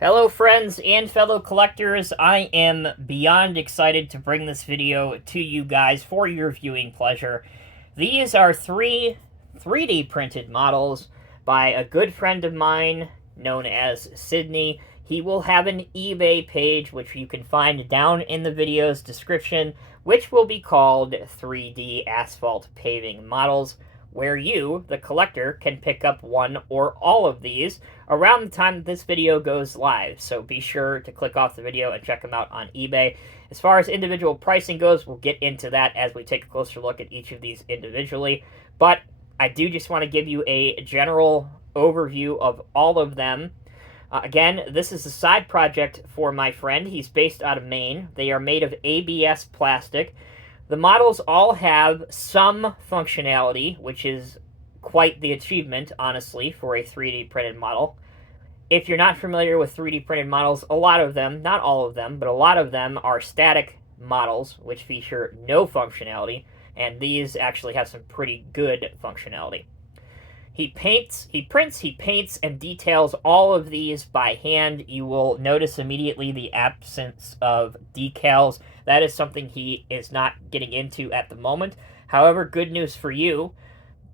Hello friends and fellow collectors, I am beyond excited to bring this video to you guys for your viewing pleasure. These are three 3D printed models by a good friend of mine known as Sydney. He will have an eBay page which you can find down in the video's description, which will be called 3D Asphalt Paving Models, where you, the collector, can pick up one or all of these around the time that this video goes live. So be sure to click off the video and check them out on eBay. As far as individual pricing goes, we'll get into that as we take a closer look at each of these individually. But I do just want to give you a general overview of all of them. Again, this is a side project for my friend. He's based out of Maine. They are made of ABS plastic. The models all have some functionality, which is quite the achievement, honestly, for a 3D printed model. If you're not familiar with 3D printed models, a lot of them, not all of them, but a lot of them are static models, which feature no functionality, and these actually have some pretty good functionality. He paints, and details all of these by hand. You will notice immediately the absence of decals. That is something he is not getting into at the moment. However, good news for you,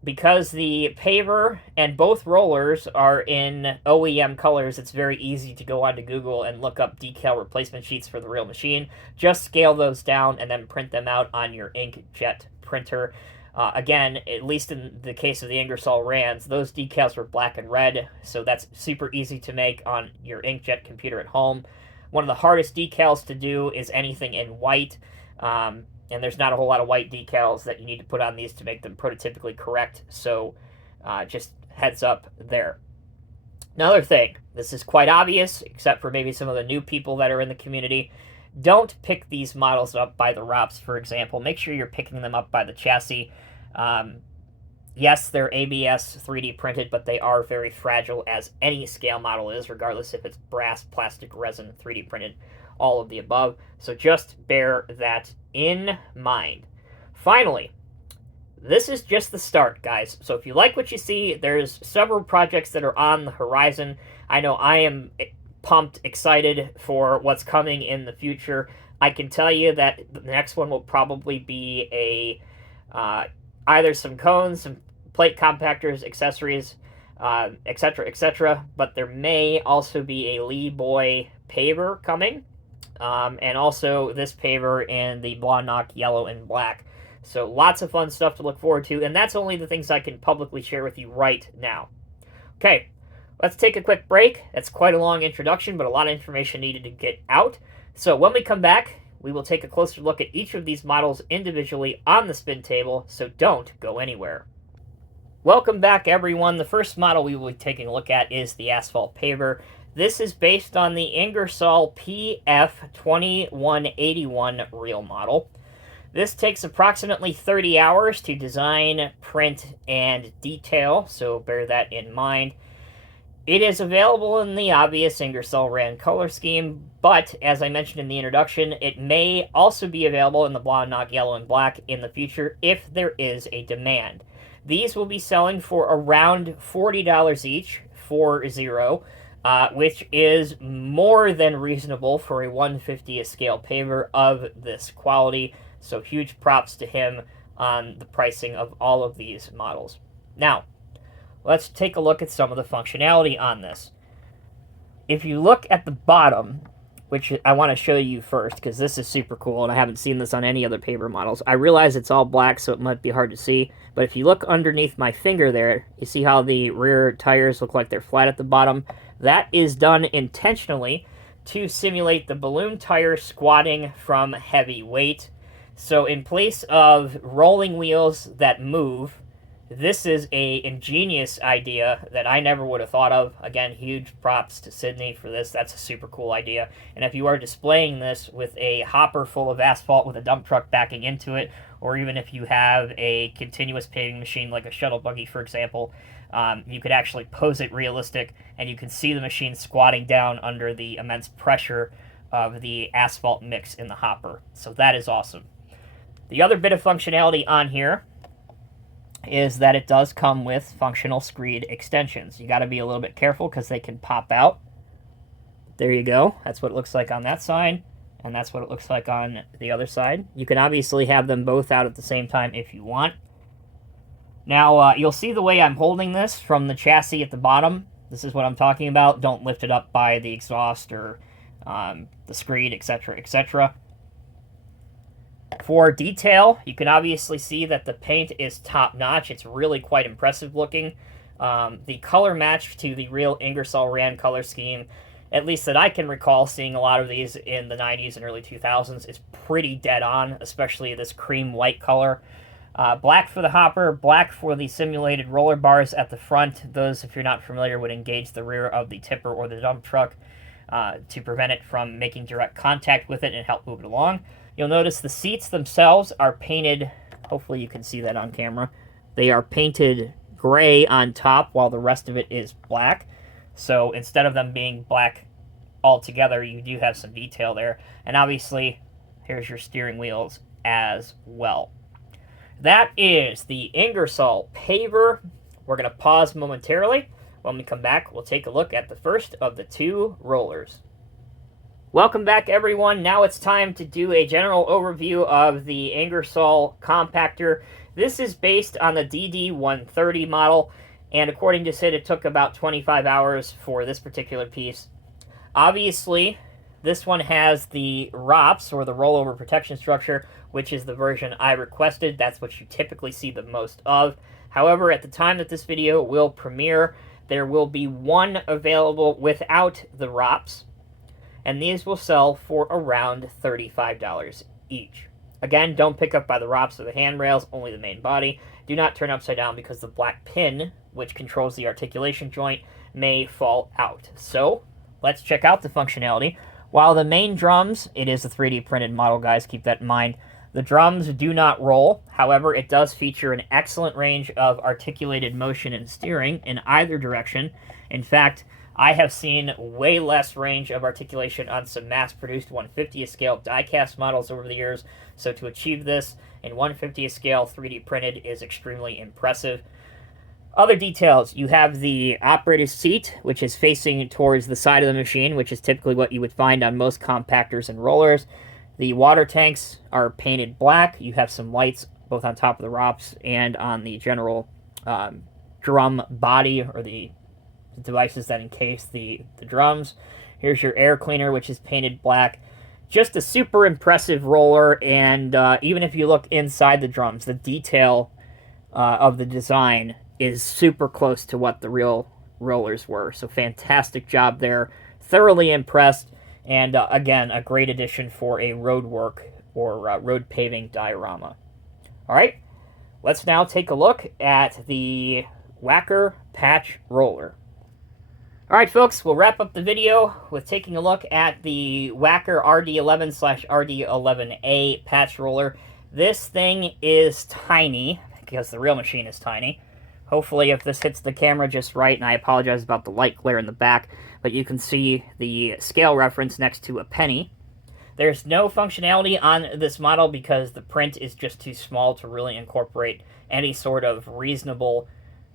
because the paver and both rollers are in OEM colors, it's very easy to go onto Google and look up decal replacement sheets for the real machine. Just scale those down and then print them out on your inkjet printer. Again, at least in the case of the Ingersoll Rands, those decals were black and red, so that's super easy to make on your inkjet computer at home. One of the hardest decals to do is anything in white, and there's not a whole lot of white decals that you need to put on these to make them prototypically correct, so just heads up there. Another thing, this is quite obvious, except for maybe some of the new people that are in the community. Don't pick these models up by the ROPS, for example. Make sure you're picking them up by the chassis. Yes, they're ABS 3D printed, but they are very fragile, as any scale model is, regardless if it's brass, plastic, resin, 3D printed, all of the above. So just bear that in mind. Finally, this is just the start, guys. So if you like what you see, there's several projects that are on the horizon. I know I am pumped, excited for what's coming in the future. I can tell you that the next one will probably be a either some cones, some plate compactors, accessories, etc., etc. But there may also be a Lee Boy paver coming, and also this paver in the Blondock yellow and black. So lots of fun stuff to look forward to, and that's only the things I can publicly share with you right now. Okay, let's take a quick break. That's quite a long introduction, but a lot of information needed to get out. So when we come back, we will take a closer look at each of these models individually on the spin table, so don't go anywhere. Welcome back, everyone. The first model we will be taking a look at is the Asphalt Paver. This is based on the Ingersoll PF2181 real model. This takes approximately 30 hours to design, print, and detail, so bear that in mind. It is available in the obvious Ingersoll Rand color scheme, but as I mentioned in the introduction, it may also be available in the Blondock yellow and black in the future if there is a demand. These will be selling for around $40 each, 40, which is more than reasonable for a 1/50th scale paver of this quality, so huge props to him on the pricing of all of these models. Now, let's take a look at some of the functionality on this. If you look at the bottom, which I want to show you first, because this is super cool, and I haven't seen this on any other paver models. I realize it's all black, so it might be hard to see, but if you look underneath my finger there, you see how the rear tires look like they're flat at the bottom? That is done intentionally to simulate the balloon tire squatting from heavy weight. So in place of rolling wheels that move, this is a ingenious idea that I never would have thought of. Again, huge props to Sydney for this. That's a super cool idea. And if you are displaying this with a hopper full of asphalt with a dump truck backing into it, or even if you have a continuous paving machine like a shuttle buggy, for example, you could actually pose it realistic, and you can see the machine squatting down under the immense pressure of the asphalt mix in the hopper. So that is awesome. The other bit of functionality on here is that it does come with functional screed extensions. You got to be a little bit careful because they can pop out. There you go. That's what it looks like on that side, and that's what it looks like on the other side. You can obviously have them both out at the same time if you want. Now, you'll see the way I'm holding this from the chassis at the bottom. This is what I'm talking about. Don't lift it up by the exhaust or the screed, etc., etc. For detail, you can obviously see that the paint is top-notch. It's really quite impressive looking. The color match to the real Ingersoll Rand color scheme, at least that I can recall seeing a lot of these in the 90s and early 2000s, is pretty dead on, especially this cream white color. Black for the hopper, black for the simulated roller bars at the front. Those, if you're not familiar, would engage the rear of the tipper or the dump truck to prevent it from making direct contact with it and help move it along. You'll notice the seats themselves are painted, hopefully you can see that on camera, they are painted gray on top while the rest of it is black. So instead of them being black altogether, you do have some detail there. And obviously, here's your steering wheels as well. That is the Ingersoll Paver. We're going to pause momentarily. When we come back, we'll take a look at the first of the two rollers. Welcome back, everyone. Now it's time to do a general overview of the Ingersoll compactor. This is based on the DD130 model, and according to Sid, it took about 25 hours for this particular piece. Obviously, this one has the ROPS, or the rollover protection structure, which is the version I requested. That's what you typically see the most of. However, at the time that this video will premiere, there will be one available without the ROPS, and these will sell for around $35 each. Again, don't pick up by the ROPS or the handrails, only the main body. Do not turn upside down because the black pin, which controls the articulation joint, may fall out. So, let's check out the functionality. While the main drums, it is a 3D printed model, guys, keep that in mind. The drums do not roll. However, it does feature an excellent range of articulated motion and steering in either direction. In fact, I have seen way less range of articulation on some mass-produced 1/50th scale diecast models over the years, so to achieve this in 1/50th scale 3D printed is extremely impressive. Other details, you have the operator's seat, which is facing towards the side of the machine, which is typically what you would find on most compactors and rollers. The water tanks are painted black. You have some lights both on top of the ROPS and on the general drum body, or the devices that encase the drums. Here's your air cleaner, which is painted black. Just a super impressive roller, and even if you look inside the drums, the detail of the design is super close to what the real rollers were. So fantastic job there. Thoroughly impressed, and again, a great addition for a road work or road paving diorama. All right, let's now take a look at the Wacker patch roller. Alright folks, we'll wrap up the video with taking a look at the Wacker RD11/RD11A patch roller. This thing is tiny, because the real machine is tiny. Hopefully if this hits the camera just right, and I apologize about the light glare in the back, but you can see the scale reference next to a penny. There's no functionality on this model because the print is just too small to really incorporate any sort of reasonable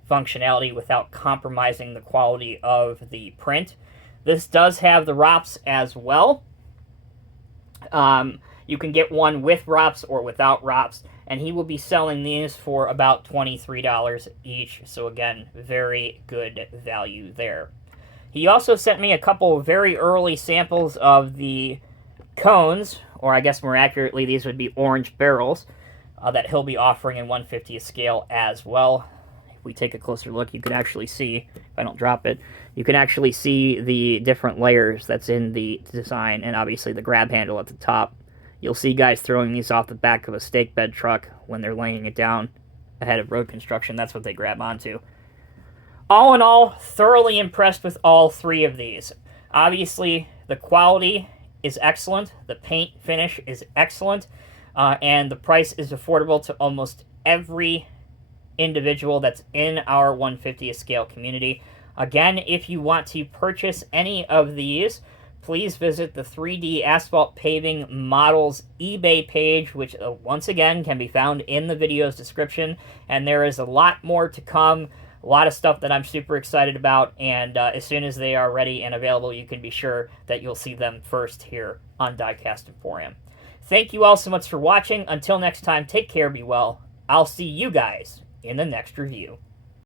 functionality without compromising the quality of the print. This does have the ROPS as well. You can get one with ROPS or without ROPS, and he will be selling these for about $23 each. So again, very good value there. He also sent me a couple very early samples of the cones, or I guess more accurately, these would be orange barrels, that he'll be offering in 1/50th scale as well. If we take a closer look, you can actually see, if I don't drop it, you can actually see the different layers that's in the design, and obviously the grab handle at the top. You'll see guys throwing these off the back of a stake bed truck when they're laying it down ahead of road construction. That's what they grab onto. All in all, thoroughly impressed with all three of these. Obviously, the quality is excellent, the paint finish is excellent, and the price is affordable to almost every individual that's in our 1/50th scale community. Again, if you want to purchase any of these, please visit the 3D Asphalt Paving Models eBay page, which once again can be found in the video's description, and there is a lot more to come. A lot of stuff that I'm super excited about, and as soon as they are ready and available, you can be sure that you'll see them first here on Diecast Emporium. Thank you all so much for watching. Until next time, take care, be well. I'll see you guys in the next review.